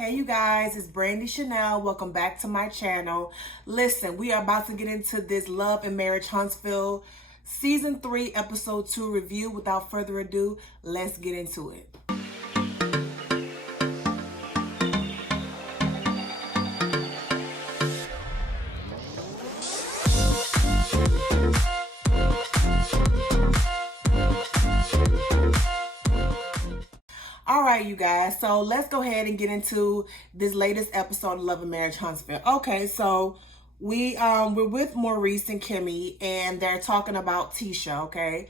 Hey you guys, it's Brandy Chanel. Welcome back to my channel. Listen, we are about to get into this Love and Marriage Huntsville Season 3, Episode 2 review. Without further ado, let's get into it. All right, you guys, so let's go ahead and get into this latest episode of Love and Marriage Huntsville. Okay, so we're with Maurice and Kimmy, and they're talking about Tisha. Okay,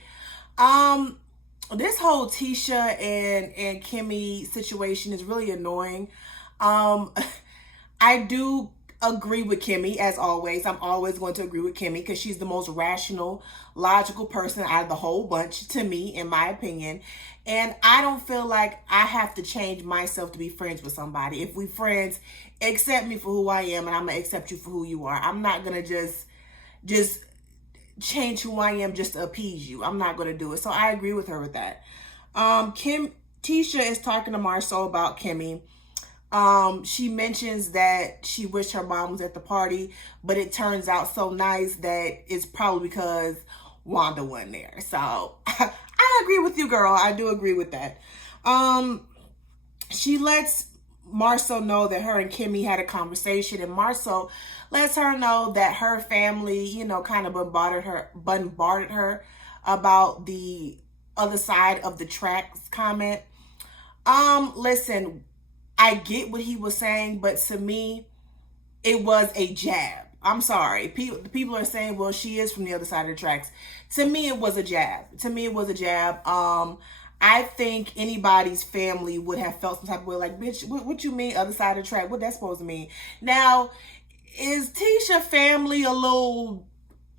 this whole Tisha and Kimmy situation is really annoying. I do agree with Kimmy, as always. I'm always going to agree with Kimmy because she's the most rational, logical person out of the whole bunch, to me, in my opinion. And I don't feel like I have to change myself to be friends with somebody. If we friends, accept me for who I am, and I'm going to accept you for who you are. I'm not going to just change who I am just to appease you. I'm not going to do it. So I agree with her with that. Tisha is talking to Marceau about Kimmy. She mentions that she wished her mom was at the party, but it turns out so nice that it's probably because Wanda wasn't there. So I agree with you, girl. I do agree with that. She lets Marceau know that her and Kimmy had a conversation, and Marceau lets her know that her family, kind of bombarded her about the other side of the tracks comment. Listen, I get what he was saying, but to me, it was a jab. I'm sorry. People are saying, well, she is from the other side of the tracks. To me, it was a jab. I think anybody's family would have felt some type of way, like, bitch, what you mean other side of the track? What that's supposed to mean? Now, is Tisha family a little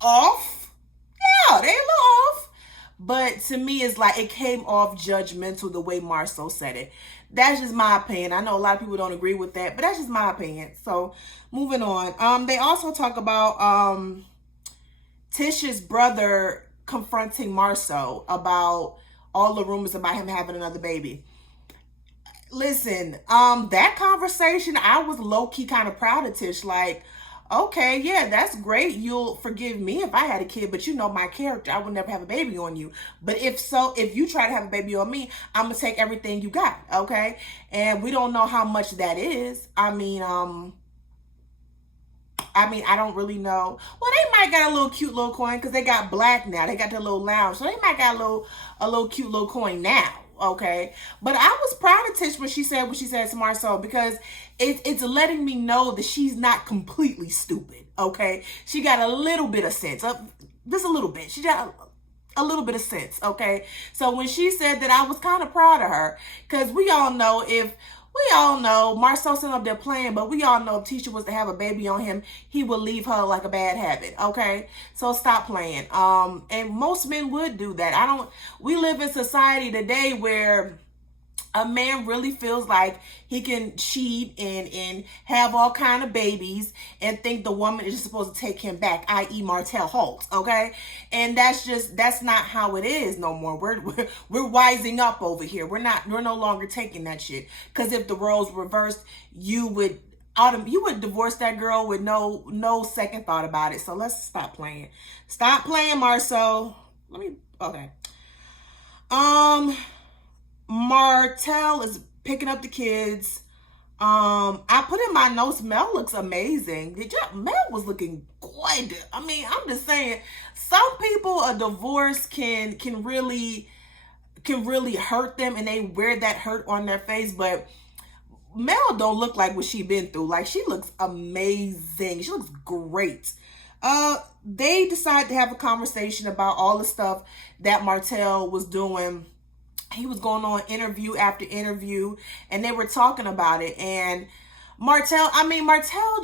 off? Yeah, they a little off. But to me, it's like it came off judgmental the way Marceau said it. That's just my opinion. I know a lot of people don't agree with that, but that's just my opinion. So moving on. They also talk about Tisha's brother confronting Marceau about all the rumors about him having another baby. Listen, that conversation, I was low-key kind of proud of Tish. Like, okay, yeah, that's great. You'll forgive me if I had a kid, but you know my character. I would never have a baby on you. But if you try to have a baby on me, I'm going to take everything you got, okay? And we don't know how much that is. I mean, I don't really know. Well, they might got a little cute little coin because they got black now. They got their little lounge. So they might got a little cute little coin now. Okay, but I was proud of Tish when she said what she said to Marceau, because it's letting me know that she's not completely stupid. Okay, she got a little bit of sense, just a little bit. She got a little bit of sense. Okay, so when she said that, I was kind of proud of her, because we all know Marceau sitting up there playing, but we all know if Tisha was to have a baby on him, he would leave her like a bad habit. Okay, so stop playing. And most men would do that. We live in society today where a man really feels like he can cheat and have all kind of babies and think the woman is supposed to take him back, i.e. Martell Holtz, okay? And that's not how it is no more. We're wising up over here. We're no longer taking that shit. Because if the roles reversed, you would divorce that girl with no second thought about it. So let's stop playing. Stop playing, Marceau. Okay. Martell is picking up the kids. I put in my notes, Mel looks amazing. Mel was looking good. I mean, I'm just saying, some people, a divorce can really hurt them, and they wear that hurt on their face. But Mel don't look like what she been through. Like, she looks amazing. She looks great. They decided to have a conversation about all the stuff that Martell was doing. He was going on interview after interview, and they were talking about it. And Martell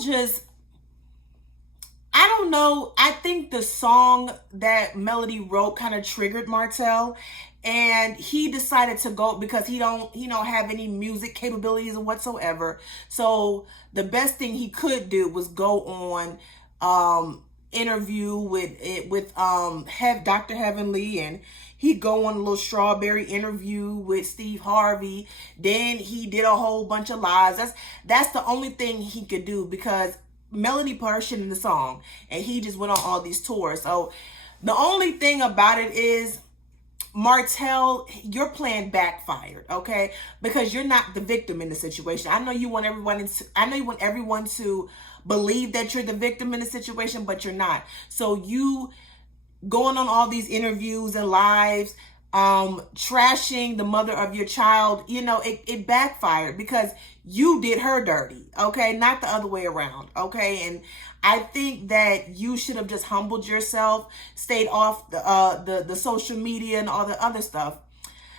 just, I don't know. I think the song that Melody wrote kind of triggered Martell, and he decided to go because he don't have any music capabilities whatsoever. So the best thing he could do was go on interview with Dr. Heavenly, and he go on a little strawberry interview with Steve Harvey. Then he did a whole bunch of lies. That's the only thing he could do, because Melody put her shit in the song and he just went on all these tours. So the only thing about it is, Martell, your plan backfired, okay? Because you're not the victim in the situation. I know you want everyone to believe that you're the victim in the situation, but you're not. So you going on all these interviews and lives, trashing the mother of your child, it backfired because you did her dirty, okay? Not the other way around, okay? And I think that you should have just humbled yourself, stayed off the social media and all the other stuff.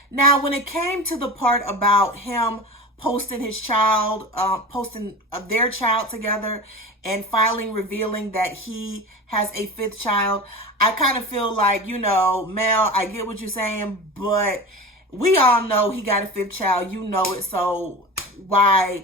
Now, when it came to the part about him posting his child, posting their child together and revealing that he has a 5th child, I kind of feel like, Mel, I get what you're saying, but we all know he got a 5th child. You know it. So why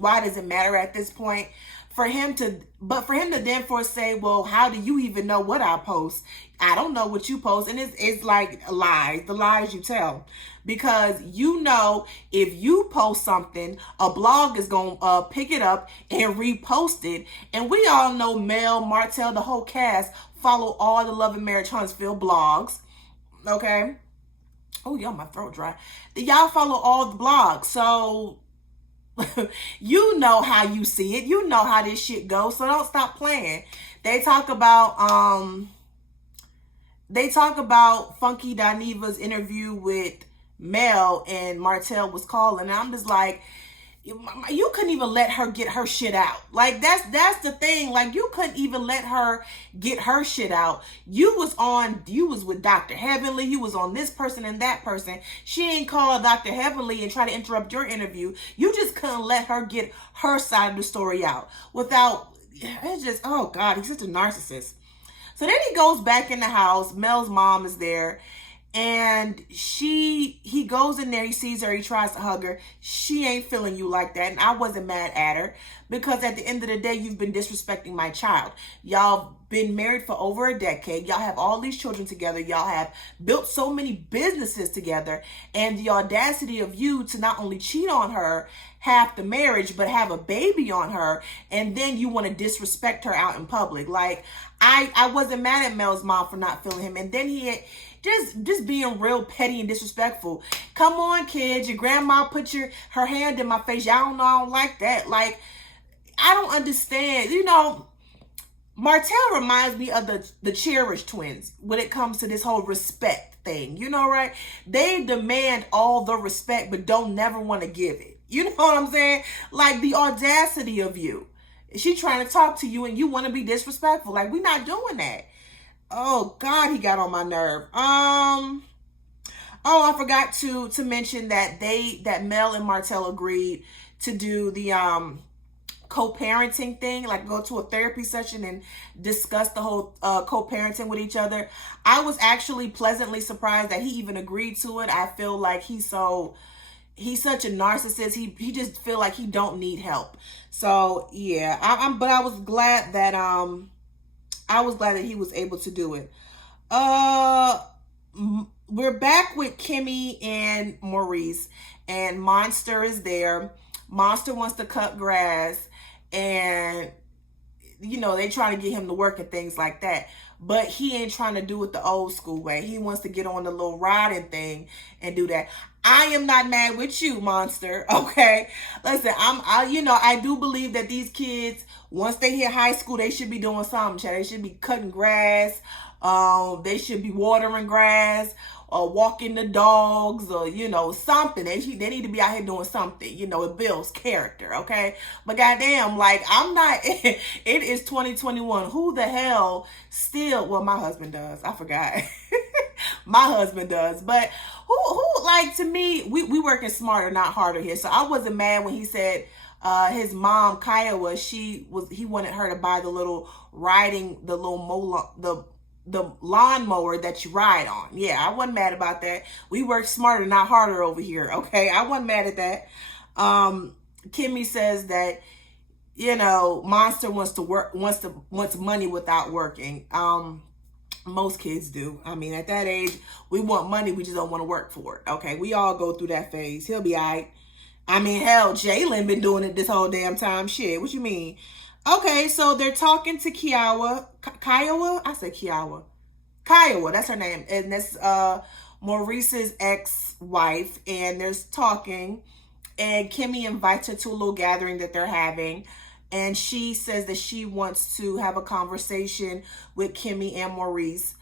does it matter at this point? For him to then say, well, how do you even know what I post? I don't know what you post. And it's like lies, the lies you tell. Because if you post something, a blog is going to pick it up and repost it. And we all know Mel, Martell, the whole cast follow all the Love and Marriage Huntsville blogs. Okay? Oh, y'all, my throat dry. Y'all follow all the blogs. So you know how you see it. You know how this shit goes. So don't stop playing. They talk about Funky Daniva's interview with Mel, and Martell was calling. And I'm just like, you couldn't even let her get her shit out. Like, that's the thing. Like, you couldn't even let her get her shit out. You was with Dr. Heavenly. You was on this person and that person. She ain't call Dr. Heavenly and try to interrupt your interview. You just couldn't let her get her side of the story out without, it's just, oh God, he's such a narcissist. So then he goes back in the house. Mel's mom is there. And he goes in there, he sees her, he tries to hug her. She ain't feeling you like that. And I wasn't mad at her, because at the end of the day, you've been disrespecting my child. Y'all been married for over a decade. Y'all have all these children together. Y'all have built so many businesses together. And the audacity of you to not only cheat on her half the marriage, but have a baby on her. And then you want to disrespect her out in public. Like, I wasn't mad at Mel's mom for not feeling him. And then he had just being real petty and disrespectful. Come on, kids. Your grandma put her hand in my face. Y'all don't know I don't like that. Like, I don't understand. Martell reminds me of the Cherish twins when it comes to this whole respect thing. Right? They demand all the respect, but don't never want to give it. You know what I'm saying? Like, the audacity of you. She trying to talk to you and you want to be disrespectful. Like, we're not doing that. Oh God, he got on my nerve. Oh, I forgot to mention that Mel and Martell agreed to do the co-parenting thing, like go to a therapy session and discuss the whole co-parenting with each other. I was actually pleasantly surprised that he even agreed to it. I feel like he's such a narcissist. He just feel like he don't need help. So yeah, but I was glad that he was able to do it. We're back with Kimmy and Maurice, and Monster is there. Monster wants to cut grass, and they try to get him to work and things like that. But he ain't trying to do it the old school way. He wants to get on the little riding thing and do that. I am not mad with you, Monster. Okay, listen, I do believe that these kids, once they hit high school, they should be doing something. They should be cutting grass. They should be watering grass or walking the dogs or, something. They need to be out here doing something. It builds character, okay? But goddamn, like, I'm not, it is 2021. Who the hell still, well, my husband does. I forgot. My husband does. But who like, to me, we working smarter, not harder here. So I wasn't mad when he said, his mom, Kiowa, he wanted her to buy the little the lawnmower that you ride on. Yeah, I wasn't mad about that. We work smarter, not harder over here. Okay, I wasn't mad at that. Kimmy says that, Monster wants money without working. Most kids do. I mean, at that age, we want money. We just don't want to work for it. Okay, we all go through that phase. He'll be all right. I mean, hell, Jalen been doing it this whole damn time. Shit, what you mean? Okay, so they're talking to Kiowa. Kiowa? I said Kiowa. Kiowa, that's her name. And that's Maurice's ex-wife. And they're talking. And Kimmy invites her to a little gathering that they're having. And she says that she wants to have a conversation with Kimmy and Maurice.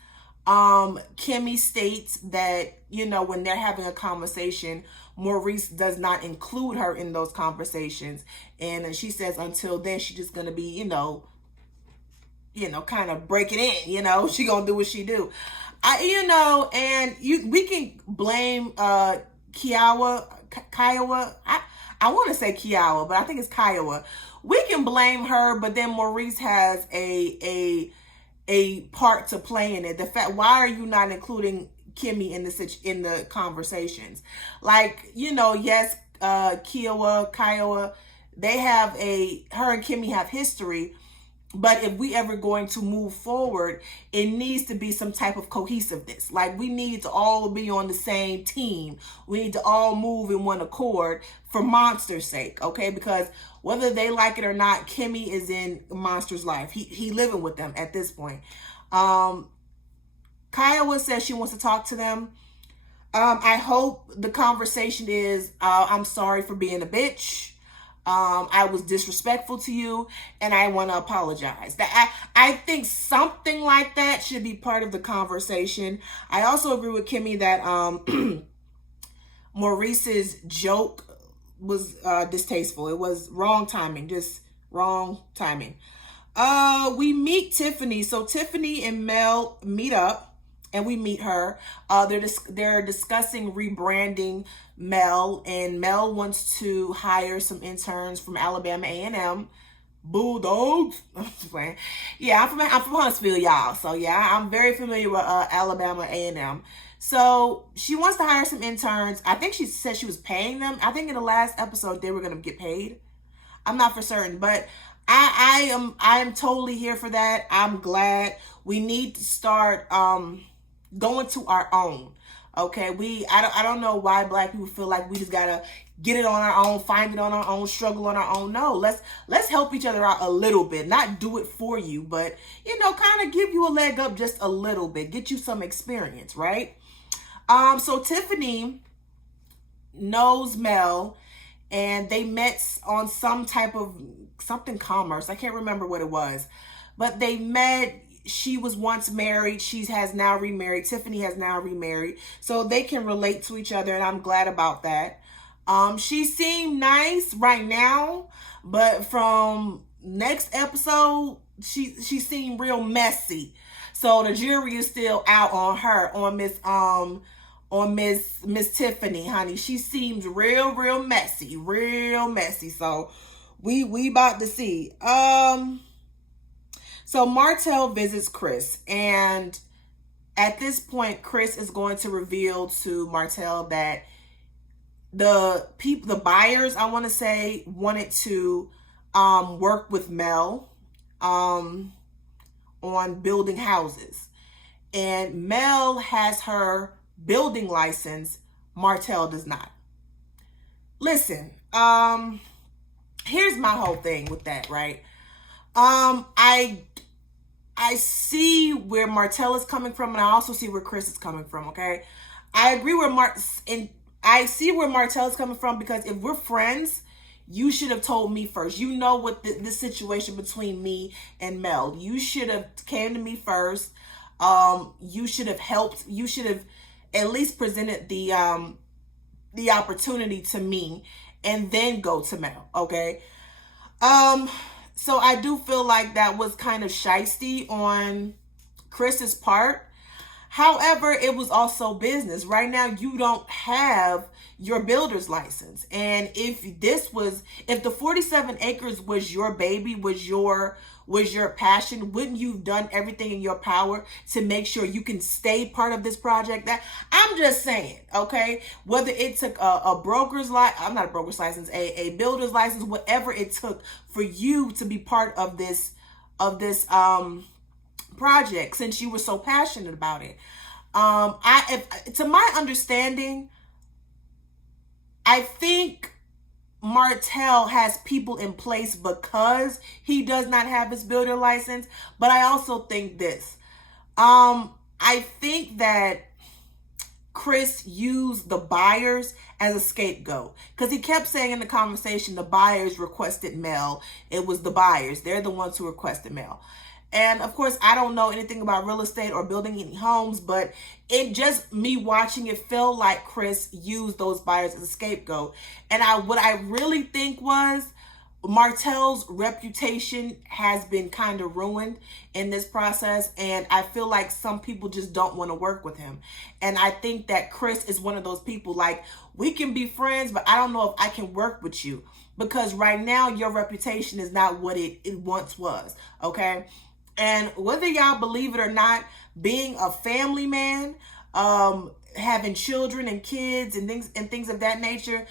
Kimmy states that, you know, when they're having a conversation, Maurice does not include her in those conversations. And she says until then, she's just going to be, you know, kind of break it in, you know, she going to do what she do. We can blame Kiowa. I want to say Kiowa, but I think it's Kiowa. We can blame her, but then Maurice has a part to play in it. The fact, why are you not including Kimmy in the conversations? Like, you know, yes, Kiowa, they have her and Kimmy have history. But if we ever going to move forward, it needs to be some type of cohesiveness. Like, we need to all be on the same team. We need to all move in one accord for Monster's sake, okay? Because whether they like it or not, Kimmy is in Monster's life. He living with them at this point. Kiowa says she wants to talk to them. I hope the conversation is, I'm sorry for being a bitch. I was disrespectful to you, and I want to apologize. I think something like that should be part of the conversation. I also agree with Kimmy that Maurice's joke was distasteful. It was wrong timing, just wrong timing. We meet Tiffany. So Tiffany and Mel meet up, and we meet her. They're discussing rebranding Mel, and Mel wants to hire some interns from Alabama A&M. Bulldogs. Yeah, I'm from Huntsville, y'all. So yeah, I'm very familiar with Alabama A&M. So she wants to hire some interns. I think she said she was paying them. I think in the last episode they were gonna get paid. I'm not for certain, but I am totally here for that. I'm glad. We need to start going to our own. Okay, I don't know why Black people feel like we just gotta get it on our own, find it on our own, struggle on our own. No, let's help each other out a little bit. Not do it for you, but kind of give you a leg up just a little bit, get you some experience, right? So Tiffany knows Mel, and they met on some type of something commerce. I can't remember what it was, but they met. She was once married. She has now remarried. Tiffany has now remarried. So they can relate to each other, and I'm glad about that. She seemed nice right now, but from next episode, she seemed real messy. So the jury is still out on her, on Miss Tiffany, honey. She seems real messy. So we about to see. So Martell visits Chris, and at this point, Chris is going to reveal to Martell that the buyers, I want to say, wanted to work with Mel on building houses, and Mel has her building license. Martell does not. Listen, here's my whole thing with that, right? I see where Martell is coming from, and I also see where Chris is coming from, okay? I agree I see where Martell is coming from, because if we're friends, you should have told me first. You know what the situation between me and Mel. You should have came to me first. You should have helped. You should have at least presented the opportunity to me, and then go to Mel, okay? So I do feel like that was kind of shysty on Chris's part. However, it was also business. Right now, you don't have your builder's license. And if the 47 acres was your baby, was your passion, wouldn't you have done everything in your power to make sure you can stay part of this project? That I'm just saying, okay? Whether it took a broker's license, I'm not a broker's license, a builder's license, whatever it took for you to be part of this project since you were so passionate about it. To my understanding, I think Martell has people in place because he does not have his builder license. But I also think this. I think that Chris used the buyers as a scapegoat because he kept saying in the conversation the buyers requested Mel. It was the buyers. They're the ones who requested Mel. And of course, I don't know anything about real estate or building any homes, but it just me watching it felt like Chris used those buyers as a scapegoat. And what I really think was Martell's reputation has been kind of ruined in this process, and I feel like some people just don't want to work with him. And I think that Chris is one of those people, like, we can be friends, but I don't know if I can work with you because right now your reputation is not what it once was, okay? And whether y'all believe it or not, being a family man, having children and kids and things of that nature,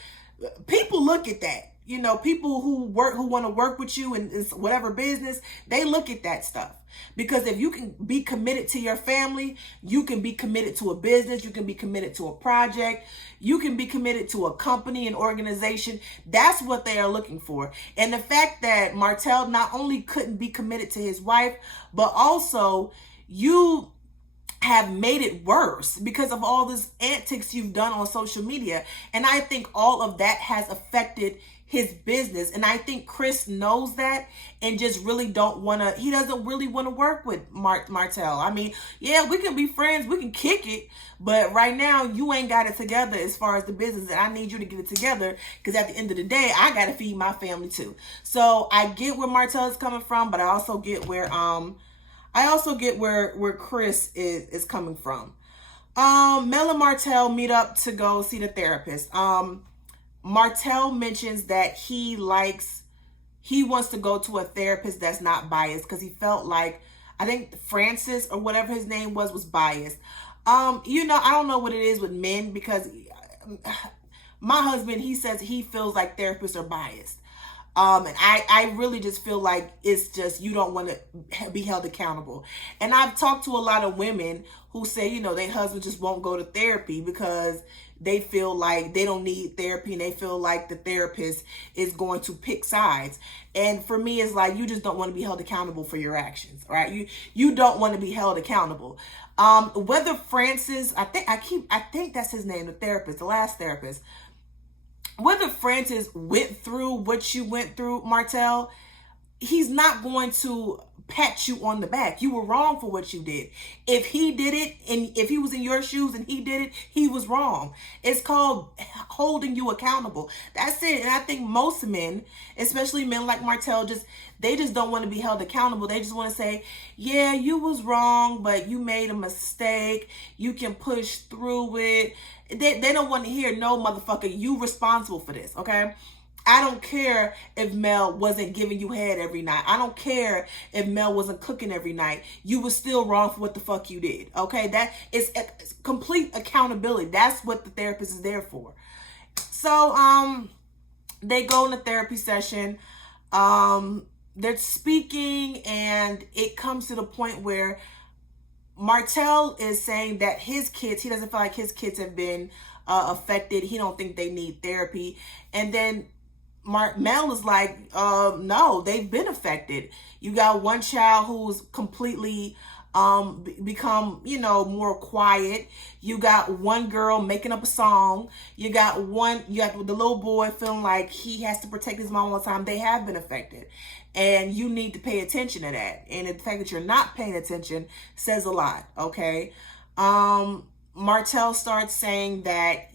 people look at that. You know, people who want to work with you in whatever business, they look at that stuff. Because if you can be committed to your family, you can be committed to a business, you can be committed to a project, you can be committed to a company, an organization. That's what they are looking for. And the fact that Martell not only couldn't be committed to his wife, but also you have made it worse because of all this antics you've done on social media. And I think all of that has affected his business. And I think Chris knows that and just really he doesn't really want to work with Martell. I mean, yeah, we can be friends, we can kick it, but right now you ain't got it together as far as the business, and I need you to get it together because at the end of the day, I got to feed my family too. So I get where Martell is coming from, but I also get where Chris is coming from. Mel and Martell meet up to go see the therapist. Martell mentions that he wants to go to a therapist that's not biased because he felt like, I think Francis or whatever his name was biased. I don't know what it is with men because my husband, he says he feels like therapists are biased. And I really just feel like it's just, you don't want to be held accountable. And I've talked to a lot of women who say, their husband just won't go to therapy because they feel like they don't need therapy and they feel like the therapist is going to pick sides. And for me, it's like, you just don't want to be held accountable for your actions, right? You don't want to be held accountable. Whether Francis, I think that's his name, the therapist, the last therapist, whether Francis went through what you went through, Martell, he's not going to pat you on the back. You were wrong for what you did. If he did it, and if he was in your shoes and he did it, he was wrong. It's called holding you accountable. That's it. And I think most men, especially men like Martell, they just don't want to be held accountable. They just want to say, yeah, you was wrong, but you made a mistake. You can push through it. They don't want to hear, no, motherfucker, you responsible for this, okay? I don't care if Mel wasn't giving you head every night. I don't care if Mel wasn't cooking every night. You were still wrong for what the fuck you did, okay? That is complete accountability. That's what the therapist is there for. So, they go in a therapy session. They're speaking, and it comes to the point where Martell is saying that his kids, he doesn't feel like his kids have been affected. He don't think they need therapy. And then Mel is like, no, they've been affected. You got one child who's completely become, more quiet. You got one girl making up a song. You got the little boy feeling like he has to protect his mom all the time. They have been affected. And you need to pay attention to that. And the fact that you're not paying attention says a lot, okay? Martell starts saying that,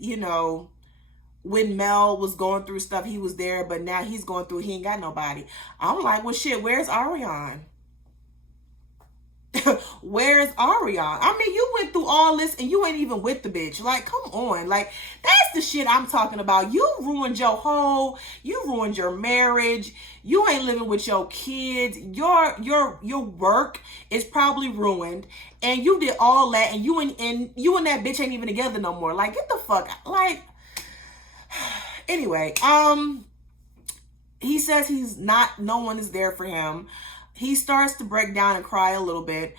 when Mel was going through stuff, he was there, but now he's going through, he ain't got nobody. I'm like, well, shit, where's Ariane? Where's Ariane? I mean, you went through all this and you ain't even with the bitch. Like, come on. Like, that's the shit I'm talking about. You ruined your marriage. You ain't living with your kids. Your work is probably ruined. And you did all that, and you and that bitch ain't even together no more. Like, get the fuck out. Like, anyway, he says no one is there for him. He starts to break down and cry a little bit.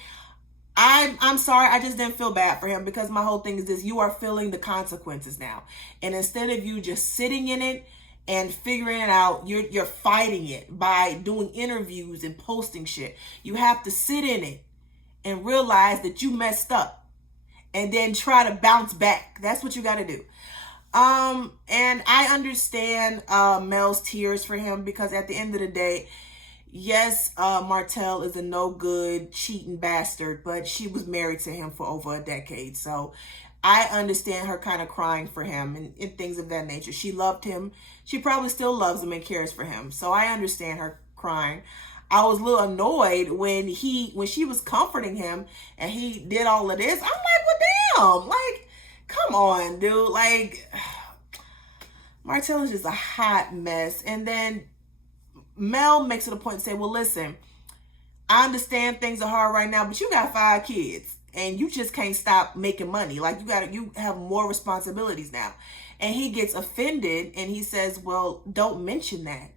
I'm sorry, I just didn't feel bad for him, because my whole thing is this: you are feeling the consequences now. And instead of you just sitting in it and figuring it out, you're fighting it by doing interviews and posting shit. You have to sit in it and realize that you messed up and then try to bounce back. That's what you got to do. And I understand Mel's tears for him, because at the end of the day, yes, Martell is a no good, cheating bastard, but she was married to him for over a decade. So I understand her kind of crying for him and things of that nature. She loved him. She probably still loves him and cares for him. So I understand her crying. I was a little annoyed when she was comforting him and he did all of this. I'm like, well, damn, like, come on, dude. Like, Martell is just a hot mess. And then Mel makes it a point to say, well, listen, I understand things are hard right now, but you got 5 kids and you just can't stop making money. Like, you have more responsibilities now. And he gets offended and he says, well, don't mention that.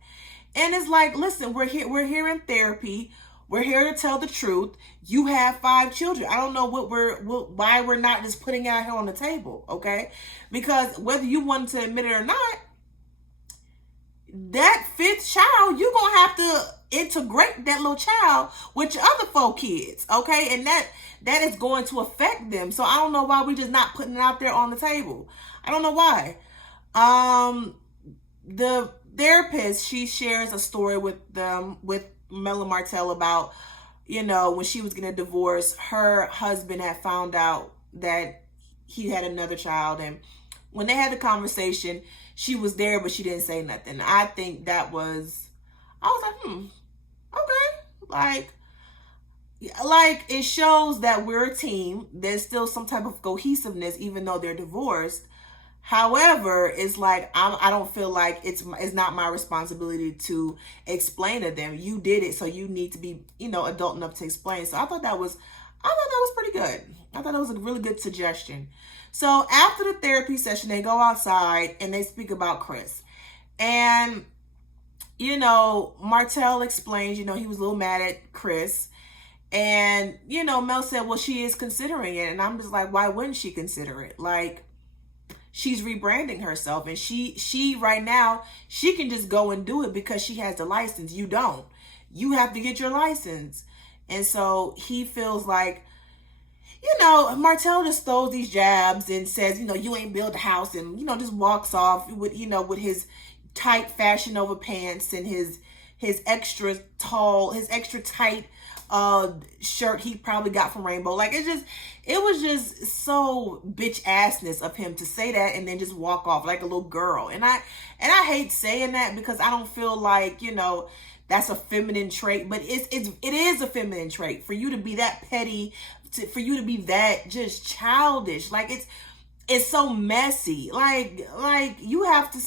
And it's like, listen, we're here in therapy. We're here to tell the truth. You have 5 children. I don't know why we're not just putting it out here on the table, okay? Because whether you want to admit it or not, that 5th child, you're going to have to integrate that little child with your other 4 kids, okay? And that is going to affect them. So I don't know why we're just not putting it out there on the table. I don't know why. The therapist, she shares a story with Mel and Martell about, when she was getting a divorce, her husband had found out that he had another child. And when they had the conversation, she was there, but she didn't say nothing. I think I was like, okay. Like it shows that we're a team. There's still some type of cohesiveness, even though they're divorced. However, it's like, I don't feel like it's not my responsibility to explain to them. You did it, so you need to be, adult enough to explain. So I thought that was pretty good. I thought that was a really good suggestion. So after the therapy session, they go outside and they speak about Chris. And, Martell explains, he was a little mad at Chris. And, Mel said, well, she is considering it. And I'm just like, why wouldn't she consider it? Like, she's rebranding herself, and she right now, she can just go and do it because she has the license. You don't. You have to get your license. And so he feels like, Martell just throws these jabs and says, you ain't built a house, and, just walks off with, with his tight Fashion Over pants and his extra tight shirt he probably got from Rainbow. Like, it was just so bitch assness of him to say that and then just walk off like a little girl. And I hate saying that, because I don't feel like, that's a feminine trait, but it is a feminine trait for you to be that petty, for you to be that just childish. Like, it's so messy. Like you have to,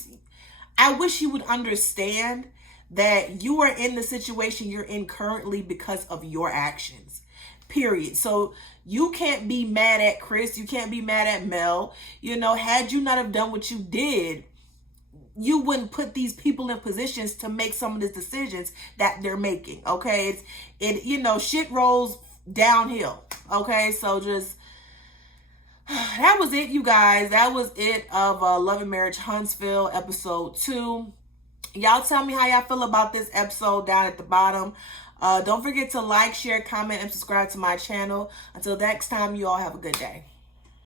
I wish you would understand that you are in the situation you're in currently because of your actions, period. So you can't be mad at Chris. You can't be mad at Mel. Had you not have done what you did, you wouldn't put these people in positions to make some of the decisions that they're making. Okay. Shit rolls downhill. Okay. So just, that was it, you guys. That was it of Love and Marriage Huntsville episode 2. Y'all tell me how y'all feel about this episode down at the bottom. Don't forget to like, share, comment, and subscribe to my channel. Until next time, you all have a good day.